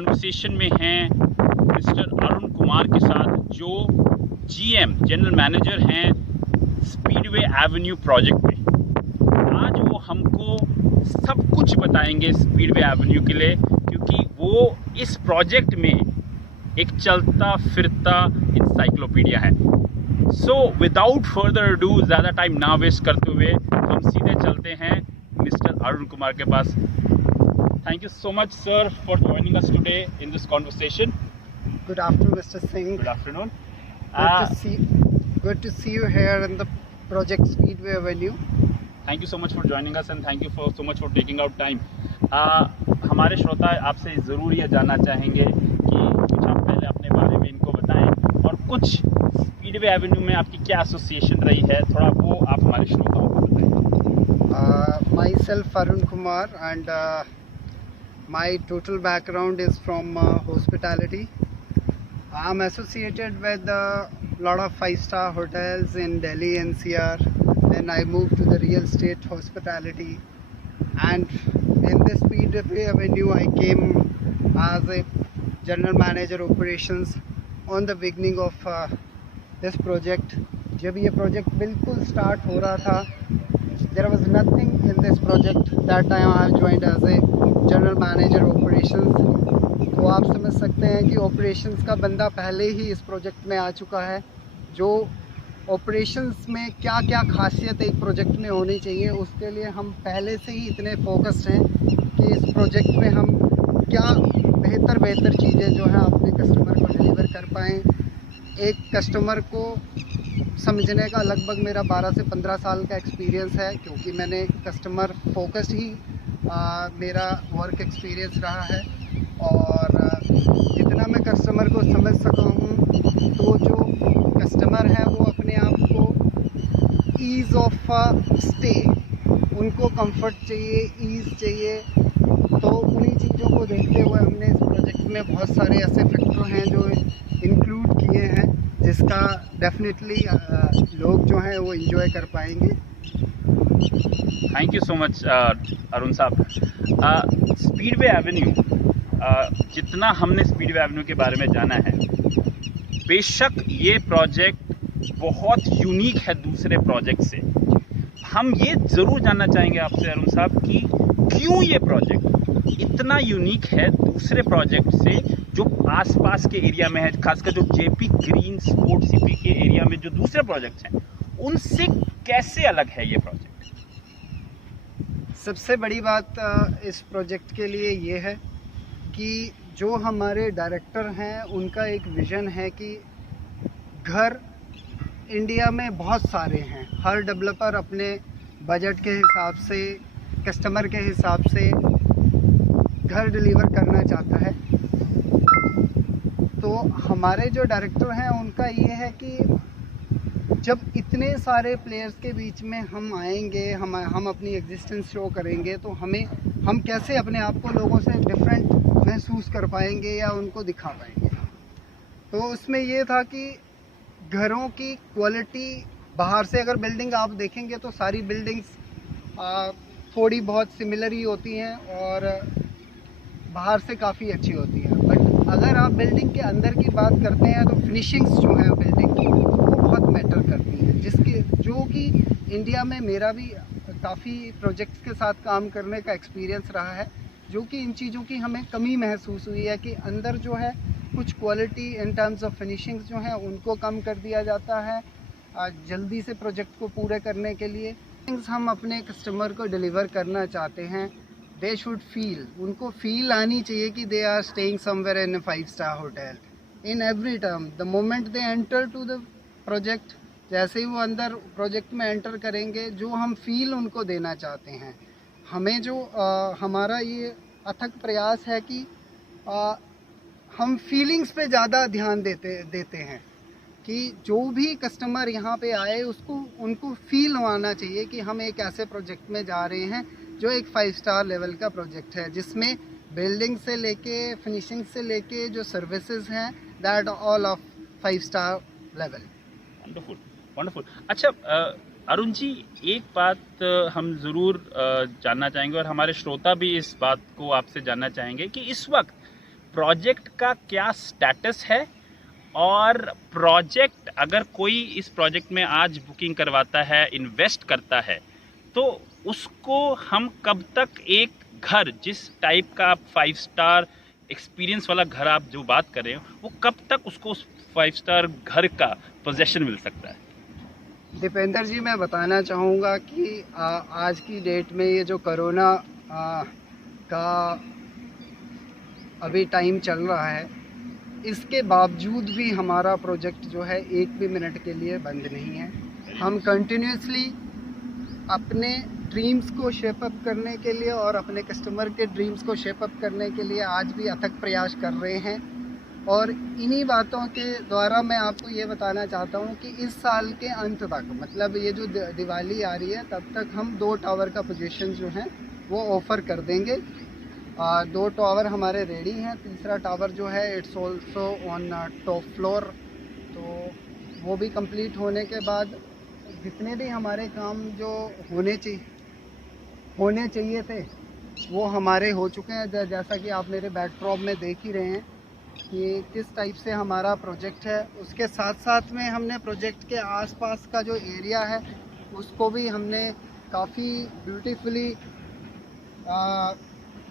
Conversation में हैं mister Arun Kumar के साथ, जो जीएम जनरल मैनेजर हैं स्पीडवे एवेन्यू प्रोजेक्ट में। आज वो हमको सब कुछ बताएंगे स्पीडवे एवेन्यू के लिए, क्योंकि वो इस प्रोजेक्ट में एक चलता फिरता इंसाइक्लोपीडिया है। सो विदाउट फर्दर डू, ज़्यादा टाइम ना वेस्ट करते हुए हम सीधे चलते हैं मिस्टर अरुण कुमार के पास। Thank you so much, sir, for joining us today in this conversation. Good afternoon, Mr. Singh. Good afternoon. Good to see you here in the project Speedway Avenue. Thank you so much for joining us and thank you so much for taking out time. हमारे श्रोता आपसे ज़रूर ये जानना चाहेंगे कि कुछ आप पहले अपने बारे में इनको बताएं और कुछ स्पीडवे एवेन्यू में आपकी क्या एसोसिएशन रही है, थोड़ा वो आप हमारे श्रोताओं को बताएं। Myself Arun Kumar, and my total background is from hospitality. I'm associated with a lot of 5-star hotels in Delhi NCR. Then I moved to the real estate hospitality, and in this Speedway Avenue I came as a general manager operations on the beginning of this project. जब ये project बिल्कुल start हो रहा था, there was nothing in this project. That time I joined as a general manager operations. तो आप समझ सकते हैं कि operations का बंदा पहले ही इस project में आ चुका है। जो operations में क्या क्या खासियत एक project में होनी चाहिए, उसके लिए हम पहले से ही इतने focused हैं कि इस project में हम क्या बेहतर चीज़ें जो हैं अपने customer को deliver कर पाएँ। एक कस्टमर को समझने का लगभग मेरा 12 से 15 साल का एक्सपीरियंस है, क्योंकि मैंने कस्टमर फोकस्ड ही मेरा वर्क एक्सपीरियंस रहा है। और जितना मैं कस्टमर को समझ सका हूँ, तो जो कस्टमर है वो अपने आप को ईज़ ऑफ स्टे, उनको कंफर्ट चाहिए, ईज़ चाहिए। तो उन्हीं चीज़ों को देखते हुए हमने इस प्रोजेक्ट में बहुत सारे ऐसे फैक्टर हैं जो इंक्लूड किए हैं, जिसका डेफिनेटली लोग जो हैं वो एंजॉय कर पाएंगे। Thank you so much Arun साहब। स्पीडवे एवेन्यू, जितना हमने स्पीडवे एवेन्यू के बारे में जाना है, बेशक ये प्रोजेक्ट बहुत यूनिक है दूसरे प्रोजेक्ट से। हम ये ज़रूर जानना चाहेंगे आपसे अरुण साहब कि क्यों ये प्रोजेक्ट इतना यूनिक है दूसरे प्रोजेक्ट से जो आसपास के एरिया में है, खासकर जो जेपी ग्रीन स्पोर्ट सिटी के एरिया में जो दूसरे प्रोजेक्ट्स हैं, उनसे कैसे अलग है ये प्रोजेक्ट? सबसे बड़ी बात इस प्रोजेक्ट के लिए ये है कि जो हमारे डायरेक्टर हैं उनका एक विज़न है कि घर इंडिया में बहुत सारे हैं, हर डेवलपर अपने बजट के हिसाब से, कस्टमर के हिसाब से घर डिलीवर करना चाहता है। तो हमारे जो डायरेक्टर हैं उनका ये है कि जब इतने सारे प्लेयर्स के बीच में हम आएंगे, हम अपनी एग्जिस्टेंस शो करेंगे, तो हम कैसे अपने आप को लोगों से डिफरेंट महसूस कर पाएंगे या उनको दिखा पाएंगे। तो उसमें ये था कि घरों की क्वालिटी, बाहर से अगर बिल्डिंग आप देखेंगे तो सारी बिल्डिंग्स थोड़ी बहुत सिमिलर ही होती हैं और बाहर से काफ़ी अच्छी होती हैं, बट अगर आप बिल्डिंग के अंदर की बात करते हैं तो फिनिशिंग्स जो है बिल्डिंग की वो बहुत मैटर करती हैं, जो कि इंडिया में मेरा भी काफ़ी प्रोजेक्ट्स के साथ काम करने का एक्सपीरियंस रहा है, जो कि इन चीज़ों की हमें कमी महसूस हुई है कि अंदर जो है कुछ quality in terms of finishings जो हैं उनको कम कर दिया जाता है जल्दी से प्रोजेक्ट को पूरे करने के लिए। हम अपने कस्टमर को डिलीवर करना चाहते हैं, दे शुड फील, उनको फील आनी चाहिए कि they are staying somewhere in a five star hotel in every term. The moment they enter to the project, जैसे ही वो अंदर प्रोजेक्ट में एंटर करेंगे, जो हम फील उनको देना चाहते हैं, हमें जो हमारा ये अथक प्रयास है कि हम फीलिंग्स पे ज़्यादा ध्यान देते हैं कि जो भी कस्टमर यहाँ पे आए उनको फील आना चाहिए कि हम एक ऐसे प्रोजेक्ट में जा रहे हैं जो एक 5-स्टार लेवल का प्रोजेक्ट है, जिसमें बिल्डिंग से लेके फिनिशिंग से लेके जो सर्विसेज हैं, that all of five-star level. Wonderful, wonderful. अच्छा अरुण जी, एक बात हम ज़रूर जानना चाहेंगे और हमारे श्रोता भी इस बात को आपसे जानना चाहेंगे कि इस वक्त प्रोजेक्ट का क्या स्टेटस है, और प्रोजेक्ट अगर कोई इस प्रोजेक्ट में आज बुकिंग करवाता है, इन्वेस्ट करता है, तो उसको हम कब तक एक घर, जिस टाइप का आप 5 स्टार एक्सपीरियंस वाला घर आप जो बात कर रहे हो, वो कब तक उसको उस 5 स्टार घर का पोजेशन मिल सकता है? दीपेंद्र जी, मैं बताना चाहूँगा कि आज की डेट में ये जो कोरोना का अभी टाइम चल रहा है, इसके बावजूद भी हमारा प्रोजेक्ट जो है एक भी मिनट के लिए बंद नहीं है। हम कंटिन्यूसली अपने ड्रीम्स को शेप अप करने के लिए और अपने कस्टमर के ड्रीम्स को शेप अप करने के लिए आज भी अथक प्रयास कर रहे हैं। और इन्हीं बातों के द्वारा मैं आपको ये बताना चाहता हूँ कि इस साल के अंत तक, मतलब ये जो दिवाली आ रही है, तब तक हम 2 टावर का पोजीशन जो है वो ऑफ़र कर देंगे। 2 टावर हमारे रेडी हैं। तीसरा टावर जो है it's also on top floor. तो वो भी कंप्लीट होने के बाद जितने भी हमारे काम जो होने चाहिए थे वो हमारे हो चुके हैं। जैसा कि आप मेरे बैकड्रॉप में देख ही रहे हैं कि किस टाइप से हमारा प्रोजेक्ट है। उसके साथ साथ में हमने प्रोजेक्ट के आसपास का जो एरिया है उसको भी हमने काफ़ी ब्यूटीफुली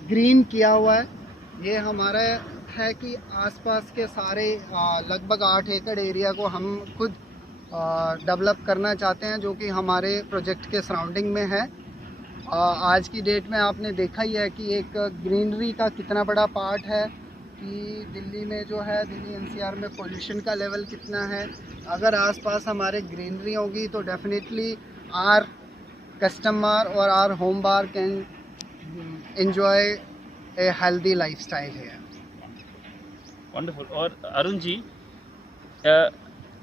ग्रीन किया हुआ है। ये हमारा है कि आसपास के सारे लगभग 8 एकड़ एरिया को हम खुद डेवलप करना चाहते हैं, जो कि हमारे प्रोजेक्ट के सराउंडिंग में है। आज की डेट में आपने देखा ही है कि एक ग्रीनरी का कितना बड़ा पार्ट है, कि दिल्ली में जो है, दिल्ली एनसीआर में पोल्यूशन का लेवल कितना है। अगर आसपास हमारे ग्रीनरी होगी तो डेफिनेटली आर कस्टमर और our home buyer can enjoy a healthy lifestyle है। वंडरफुल। और अरुण जी,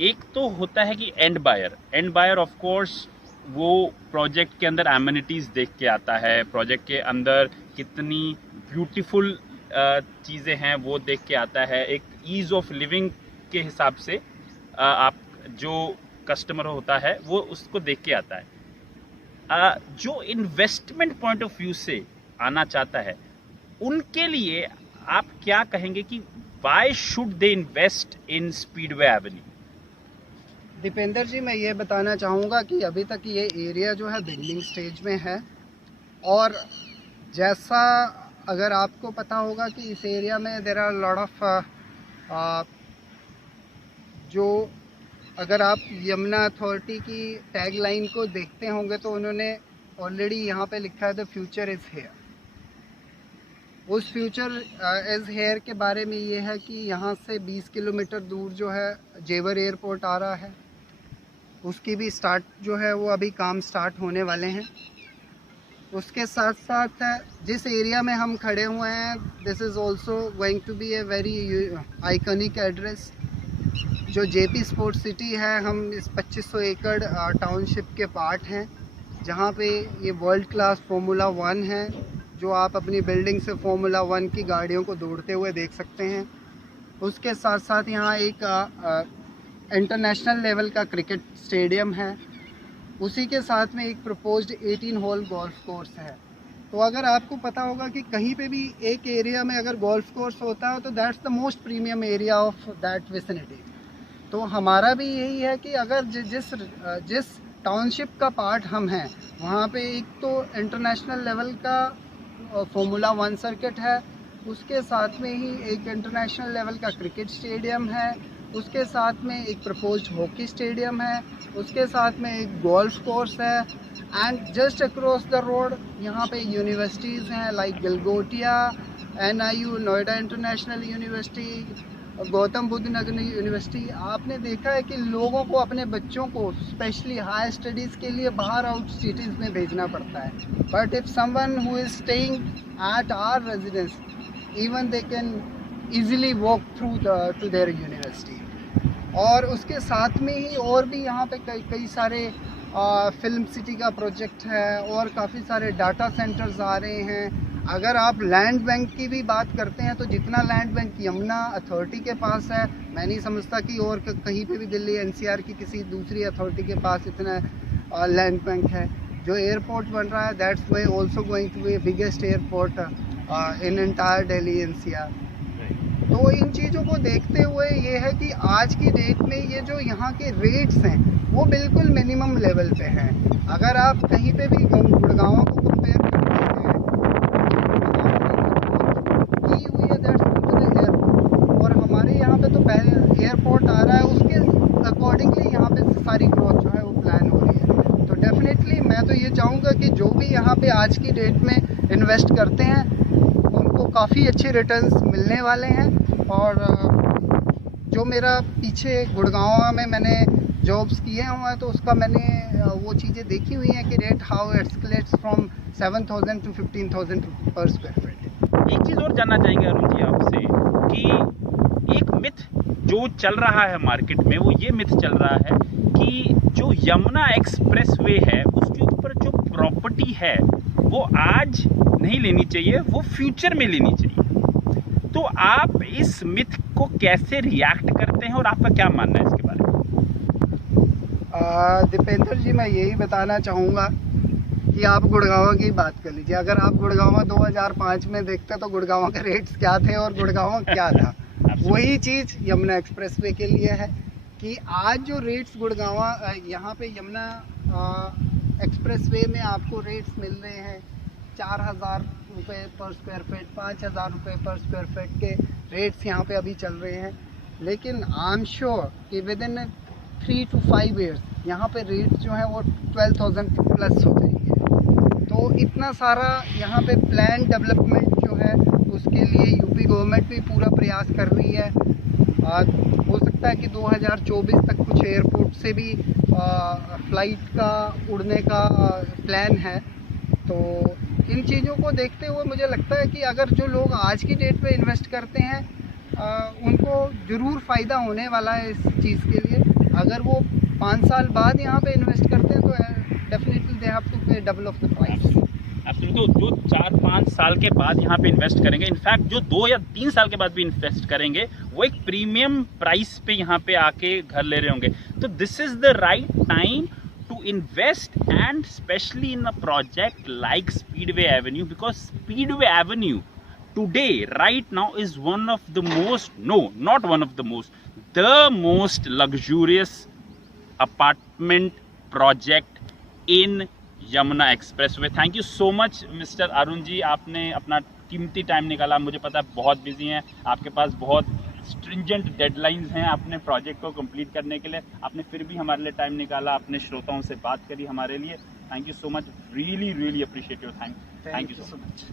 एक तो होता है कि एंड बायर ऑफ कोर्स वो प्रोजेक्ट के अंदर एमिनिटीज़ देख के आता है, प्रोजेक्ट के अंदर कितनी ब्यूटीफुल चीज़ें हैं वो देख के आता है। एक ईज़ ऑफ लिविंग के हिसाब से आप जो कस्टमर होता है वो उसको देख के आता है। जो इन्वेस्टमेंट पॉइंट ऑफ व्यू से आना चाहता है, उनके लिए आप क्या कहेंगे कि why should they invest in Speedway Avenue? Dipendra ji, मैं ये बताना चाहूँगा कि अभी तक ये एरिया जो है बिल्डिंग स्टेज में है। और जैसा अगर आपको पता होगा कि इस एरिया में देयर आर लॉट ऑफ जो, अगर आप यमुना अथॉरिटी की टैग लाइन को देखते होंगे तो उन्होंने ऑलरेडी यहाँ पे लिखा है द फ्यूचर इज़ हेयर। उस फ्यूचर इज़ हेयर के बारे में ये है कि यहाँ से 20 किलोमीटर दूर जो है जेवर एयरपोर्ट आ रहा है, उसकी भी स्टार्ट जो है वो अभी काम स्टार्ट होने वाले हैं। उसके साथ साथ जिस एरिया में हम खड़े हुए हैं, this is also going to be a very iconic address. जो जेपी स्पोर्ट्स सिटी है, हम इस 2500 एकड़ टाउनशिप के पार्ट हैं, जहाँ पे ये वर्ल्ड क्लास फार्मूला 1 है, जो आप अपनी बिल्डिंग से फार्मूला 1 की गाड़ियों को दौड़ते हुए देख सकते हैं। उसके साथ साथ यहाँ एक इंटरनेशनल लेवल का क्रिकेट स्टेडियम है। उसी के साथ में एक प्रपोज्ड 18 होल गोल्फ कोर्स है। तो अगर आपको पता होगा कि कहीं पे भी एक एरिया में अगर गोल्फ कोर्स होता है तो that's the most premium area of that vicinity. तो हमारा भी यही है कि अगर जिस टाउनशिप का पार्ट हम हैं, वहाँ पे एक तो इंटरनेशनल लेवल का फार्मूला 1 सर्किट है, उसके साथ में ही एक इंटरनेशनल लेवल का क्रिकेट स्टेडियम है, उसके साथ में एक प्रपोज्ड हॉकी स्टेडियम है, उसके साथ में एक गोल्फ कोर्स है, and just across the road यहाँ पे यूनिवर्सिटीज़ हैं like Galgotia, NIU Noida international university, Gautam Buddh Nagar university. आपने देखा है कि लोगों को अपने बच्चों को स्पेशली हाई स्टडीज़ के लिए बाहर आउट सिटीज़ में भेजना पड़ता है, but if someone who is staying at our residence, even they can easily walk through to their university. और उसके साथ में ही और भी यहाँ पे कई सारे फिल्म सिटी का प्रोजेक्ट है और काफ़ी सारे डाटा सेंटर्स आ रहे हैं। अगर आप लैंड बैंक की भी बात करते हैं तो जितना लैंड बैंक यमुना अथॉरिटी के पास है, मैं नहीं समझता कि और कहीं पे भी दिल्ली NCR की किसी दूसरी अथॉरिटी के पास इतना लैंड बैंक है। जो एयरपोर्ट बन रहा है, that's way also going to be biggest airport in entire Delhi NCR। तो इन चीज़ों को देखते हुए ये है कि आज की डेट में ये जो यहाँ के रेट्स हैं वो बिल्कुल मिनिमम लेवल पे हैं। अगर आप कहीं पे भी गुड़गांव को कंपेयर करते हैं, की हुई है दैट्स एयरपोर्ट, और हमारे यहाँ पे तो पहले एयरपोर्ट आ रहा है, उसके अकॉर्डिंगली यहाँ पे सारी ग्रोथ जो है वो प्लान हो रही है। तो डेफिनेटली मैं तो ये चाहूँगा कि जो भी यहाँ पे आज की डेट में इन्वेस्ट करते हैं उनको काफ़ी अच्छे रिटर्न्स मिलने वाले हैं। और जो मेरा पीछे गुड़गांव में मैंने जॉब्स किए हुए हैं तो उसका मैंने वो चीज़ें देखी हुई हैं कि rate how escalates from 7,000 to 15,000 पर स्क्वायर फीट। एक चीज़ और जानना चाहेंगे अरुण जी आपसे कि एक मिथ जो चल रहा है मार्केट में, वो ये मिथ चल रहा है कि जो यमुना एक्सप्रेसवे है उसके ऊपर जो प्रॉपर्टी है वो आज नहीं लेनी चाहिए, वो फ्यूचर में लेनी चाहिए। तो आप इस मिथ को कैसे रिएक्ट करते हैं और आपका क्या मानना है इसके बारे में? दीपेंद्र जी, मैं यही बताना चाहूँगा कि आप गुड़गांव की बात कर लीजिए। अगर आप गुड़गांव 2005 में देखते तो गुड़गांव के रेट्स क्या थे और गुड़गांव क्या था। वही चीज़ यमुना एक्सप्रेसवे के लिए है कि आज जो रेट्स गुड़गांव यहाँ पे यमुना एक्सप्रेसवे में आपको रेट्स मिल रहे हैं 4,000 रुपये पर स्क्वायर फीट, 5,000 रुपये पर स्क्वायर फीट के रेट्स यहाँ पे अभी चल रहे हैं। लेकिन आई एम श्योर कि विद इन 3 to 5 ईयर्स यहाँ पे रेट जो है वो 12,000 प्लस हो जाएंगे। तो इतना सारा यहाँ पे प्लान डेवलपमेंट जो है उसके लिए यूपी गवर्नमेंट भी पूरा प्रयास कर रही है। हो सकता है कि 2024 तक कुछ एयरपोर्ट से भी फ़्लाइट का उड़ने का प्लान है। तो इन चीज़ों को देखते हुए मुझे लगता है कि अगर जो लोग आज की डेट पे इन्वेस्ट करते हैं उनको ज़रूर फ़ायदा होने वाला है इस चीज़ के लिए। अगर वो 5 साल बाद यहाँ पे इन्वेस्ट करते हैं तो डेफिनेटली दे हैव टू पे डबल ऑफ द प्राइस। तो जो 4-5 साल के बाद यहाँ पे इन्वेस्ट करेंगे, इनफैक्ट जो 2 या 3 साल के बाद भी इन्वेस्ट करेंगे, वो एक प्रीमियम प्राइस पे यहाँ पे आके घर ले रहे होंगे। तो this is the right time to invest, and especially in a project like Speedway Avenue, because Speedway Avenue today right now is one of the most, no, not one of the most, the most luxurious apartment project in Yamuna Expressway. Thank you so much Mr. Arun जी, आपने अपना कीमती time निकाला। मुझे पता है बहुत busy हैं, आपके पास बहुत स्ट्रिंजेंट डेडलाइंस हैं अपने प्रोजेक्ट को कंप्लीट करने के लिए। आपने फिर भी हमारे लिए टाइम निकाला, अपने श्रोताओं से बात करी हमारे लिए। Thank you so much, really appreciate your time. Thank you so much.